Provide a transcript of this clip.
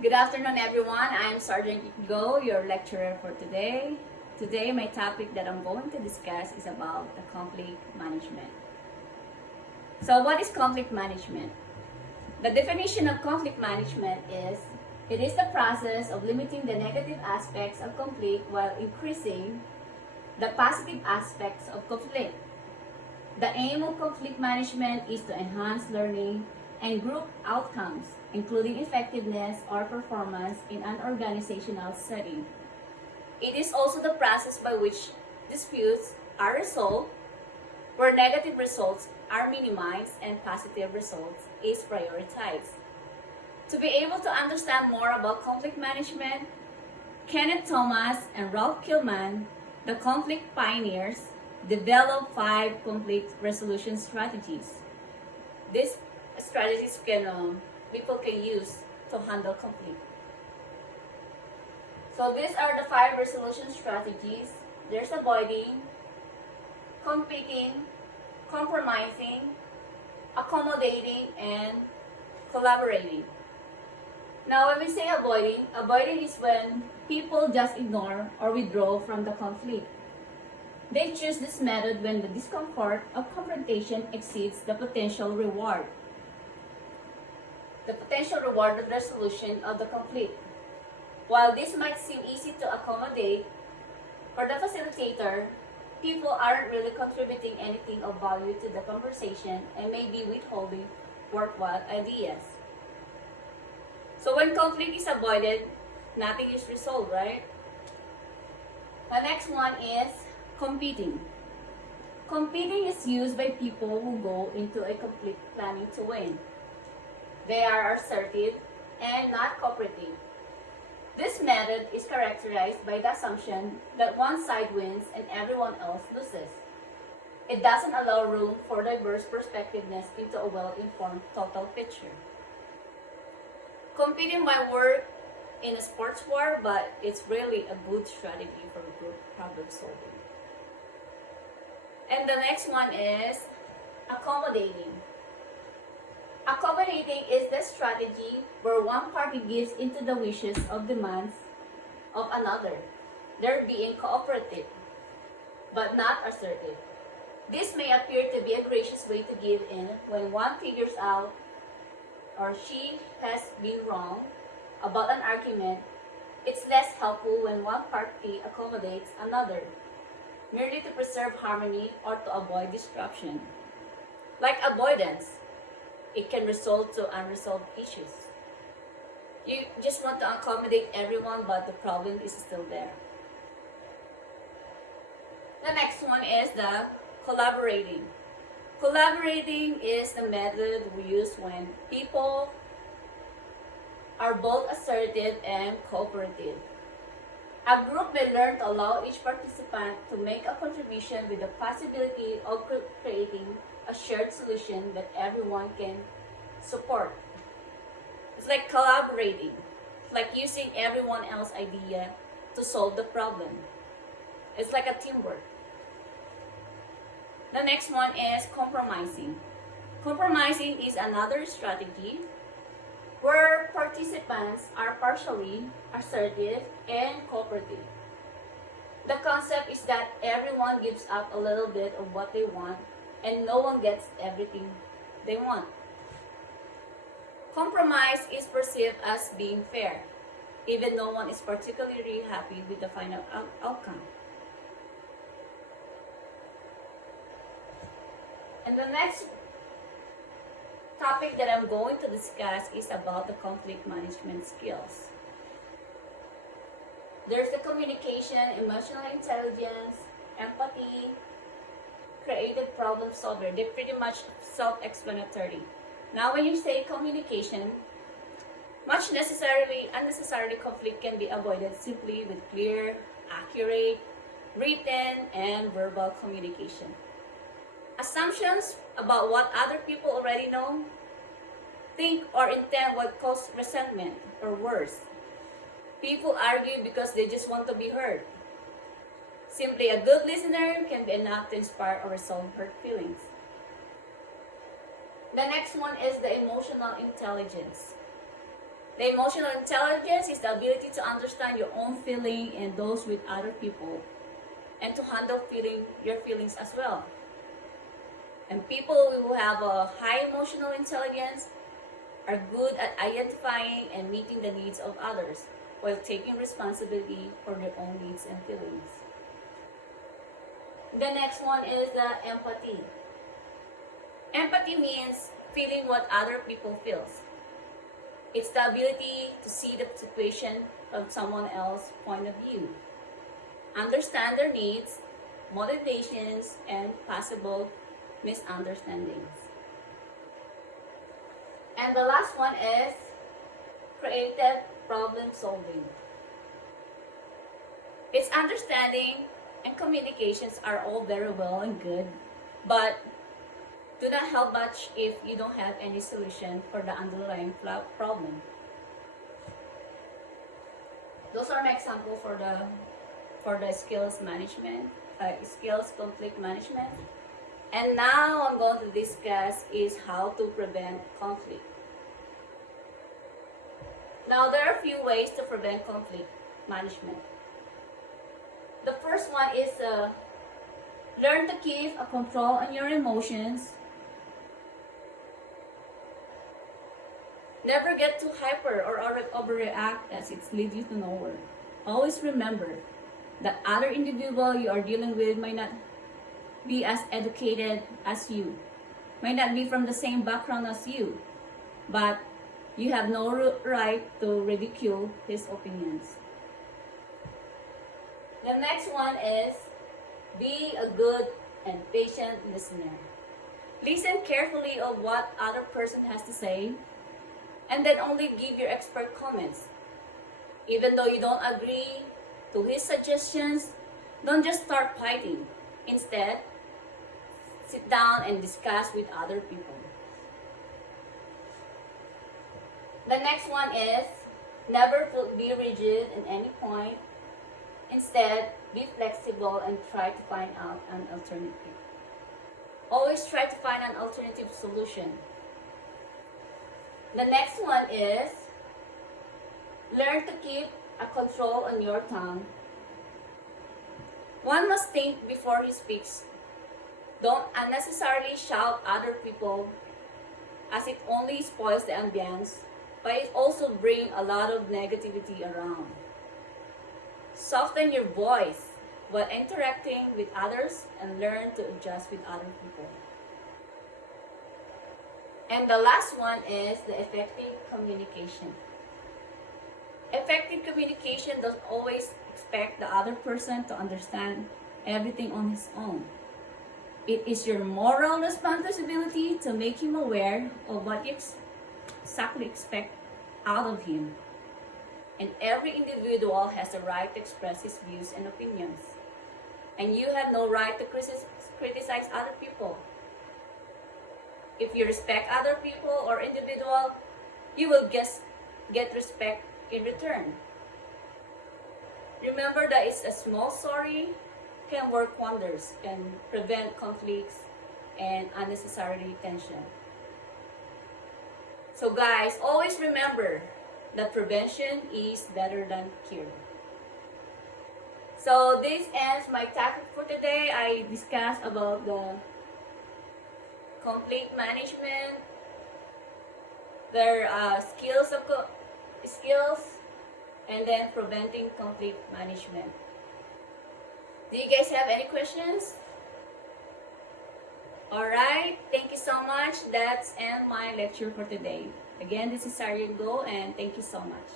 Good afternoon, everyone. I'm Sergeant Go, your lecturer for today. Today, my topic that I'm going to discuss is about the conflict management. So, what is conflict management? The definition of conflict management is it is the process of limiting the negative aspects of conflict while increasing the positive aspects of conflict. The aim of conflict management is to enhance learning and group outcomes, including effectiveness or performance in an organizational setting. It is also the process by which disputes are resolved, where negative results are minimized and positive results is prioritized. To be able to understand more about conflict management, Kenneth Thomas and Ralph Kilman, the conflict pioneers, developed 5 conflict resolution strategies. These strategies people can use to handle conflict. So these are the 5 resolution strategies. There's avoiding, competing, compromising, accommodating, and collaborating. Now, when we say avoiding is when people just ignore or withdraw from the conflict. They choose this method when the discomfort of confrontation exceeds the potential reward. The potential reward of resolution of the conflict. While this might seem easy to accommodate, for the facilitator, people aren't really contributing anything of value to the conversation and may be withholding worthwhile ideas. So when conflict is avoided, nothing is resolved, right? The next one is competing. Competing is used by people who go into a conflict planning to win. They are assertive and not cooperative. This method is characterized by the assumption that one side wins and everyone else loses. It doesn't allow room for diverse perspectiveness into a well-informed total picture. Competing might work in a sports war, but it's really a good strategy for group problem solving. And the next one is accommodating. Accommodating is the strategy where one party gives into the wishes or demands of another. They're being cooperative, but not assertive. This may appear to be a gracious way to give in when one figures out or she has been wrong about an argument. It's less helpful when one party accommodates another, merely to preserve harmony or to avoid disruption. Like avoidance, it can result to unresolved issues. You just want to accommodate everyone, but the problem is still there. The next one is the collaborating. Collaborating is the method we use when people are both assertive and cooperative. A group may learn to allow each participant to make a contribution with the possibility of creating a shared solution that everyone can support. It's like collaborating. It's like using everyone else's idea to solve the problem. It's like a teamwork. The next one is compromising. Compromising is another strategy where participants are partially assertive and cooperative. The concept is that everyone gives up a little bit of what they want and no one gets everything they want. Compromise is perceived as being fair, even no one is particularly happy with the final outcome. And the next topic that I'm going to discuss is about the conflict management skills. There's the communication, emotional intelligence, empathy, creative problem solver. They're pretty much self-explanatory. Now when you say communication, much unnecessarily conflict can be avoided simply with clear, accurate, written, and verbal communication. Assumptions about what other people already know, think or intend what cause resentment or worse. People argue because they just want to be heard. Simply a good listener can be enough to inspire or resolve hurt feelings. The next one is the emotional intelligence. The emotional intelligence is the ability to understand your own feeling and those with other people, and to handle your feelings as well. And people who have a high emotional intelligence are good at identifying and meeting the needs of others while taking responsibility for their own needs and feelings. The next one is the empathy. Empathy means feeling what other people feels. It's the ability to see the situation from someone else's point of view, understand their needs, motivations, and possible misunderstandings. And the last one is creative problem solving. It's understanding and communications are all very well and good, but do not help much if you don't have any solution for the underlying problem. Those are my example for the skills management, skills conflict management. And now I'm going to discuss is how to prevent conflict. Now there are a few ways to prevent conflict management. The first one is learn to keep a control on your emotions. Never get too hyper or overreact as it leads you to nowhere. Always remember that other individual you are dealing with might not be as educated as you, might not be from the same background as you, but you have no right to ridicule his opinions. The next one is be a good and patient listener. Listen carefully of what other person has to say, and then only give your expert comments. Even though you don't agree to his suggestions, don't just start fighting. Instead, sit down and discuss with other people. The next one is never be rigid at any point. Instead, be flexible and try to find out an alternative. Always try to find an alternative solution. The next one is learn to keep a control on your tongue. One must think before he speaks. Don't unnecessarily shout other people as it only spoils the ambience, but it also brings a lot of negativity around. Soften your voice while interacting with others and learn to adjust with other people. And the last one is the effective communication. Effective communication doesn't always expect the other person to understand everything on his own. It is your moral responsibility to make him aware of what you exactly expect out of him. And every individual has the right to express his views and opinions. And you have no right to criticize other people. If you respect other people or individual, you will get respect in return. Remember that it's a small sorry can work wonders and prevent conflicts and unnecessary tension. So guys, always remember that prevention is better than cure. So this ends my topic for today. I discussed about the conflict management, their skills, and then preventing conflict management. Do you guys have any questions? Alright, thank you so much. That's end my lecture for today. Again, this is Sarah Go, and thank you so much.